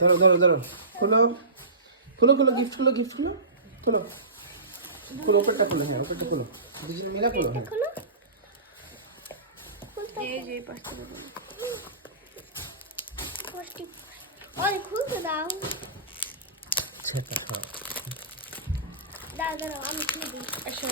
ধরো ধরো ধরো, খোলো খোলো খোলো, গিফট খোলো, গিফট খোলো, খোলো খোলো, ওপরটা খোলো, হ্যাঁ ওপরটা খোলো, দুজনে মিলা খোলো, হ্যাঁ এই যে পাঁচটা দেবো। খুলতে দাও, ছেটা খাও। দাঁড়াও আমি খুলে দিই। আচ্ছা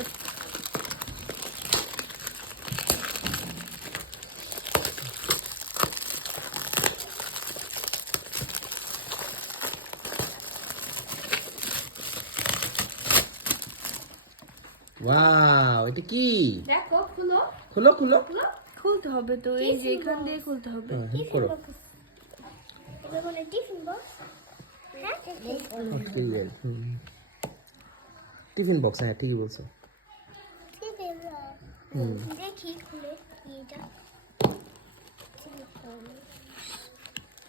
ওয়াও, এটা কি? দেখো খুলো, খোলো খোলো, খুলতে হবে তো, এই যে এখান দিয়ে খুলতে হবে। হ্যাঁ করো। এটা বলে টিফিন বক্স। হ্যাঁ টিফিন বক্স, হ্যাঁ ঠিকই বলছো। টিফিন বক্স দেখি খুলে এটা।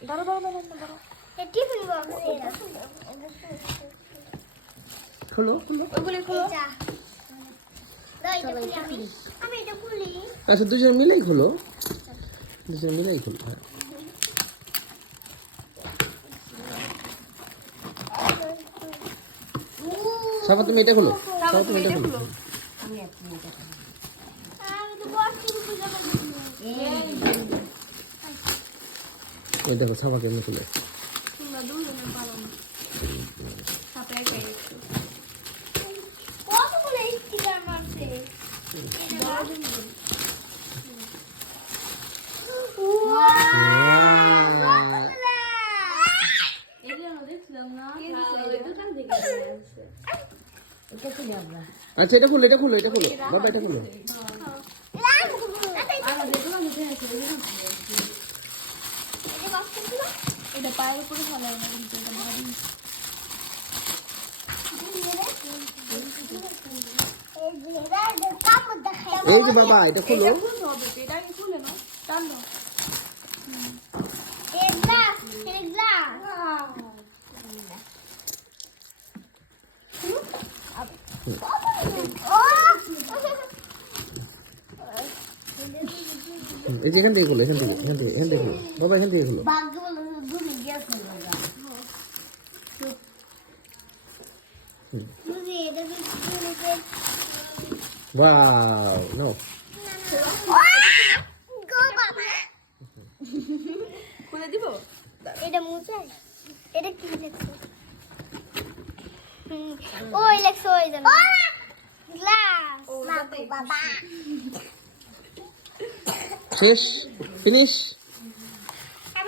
দাঁড়া দাঁড়া দাঁড়া দাঁড়া। এই টিফিন বক্স এটা খোলো খোলো, ওগুলি খুলো। এটা দাও, এটা খুলি আমি এটা খুলি। আচ্ছা দুজনে মিলেই খোলো, দুজনে মিলেই খোলো, হ্যাঁ সাফা তুমি এটা খোলো, সাফা তুমি এটা খোলো। আমি তো বক্স খুলে যাবো। ওই দেখো সাফা কেমনি খুলে। তোমরা দুজনে পারো না, সাপে একাই একটু। কতগুলো স্টিকার মারছে। এগুলো দেখছিলাম না, দোকান থেকে আচ্ছা এটা খোলো, এটা খোলো, এটা খোলো বাবা, এটা খোলো। এটা পায়ের উপরে ফেলা না, কিন্তু এটা ভারী। এই যে বাবা এটা খোলো। এটা খুলতে হবে তো, এটা আগে খুলে নাও, টান দাও। এই যে এখান থেকে খোলো, এখান থেকে, এখান থেকে, এখান থেকে খোলো বাবা, এখান থেকে খোলো। ওয়াও নো, খুলে দিব। এটা মুছে, এটা কি লেখছো? ওই লেখছো, ওই জানো গ্লাস। বাবা শেষ, ফিনিশ।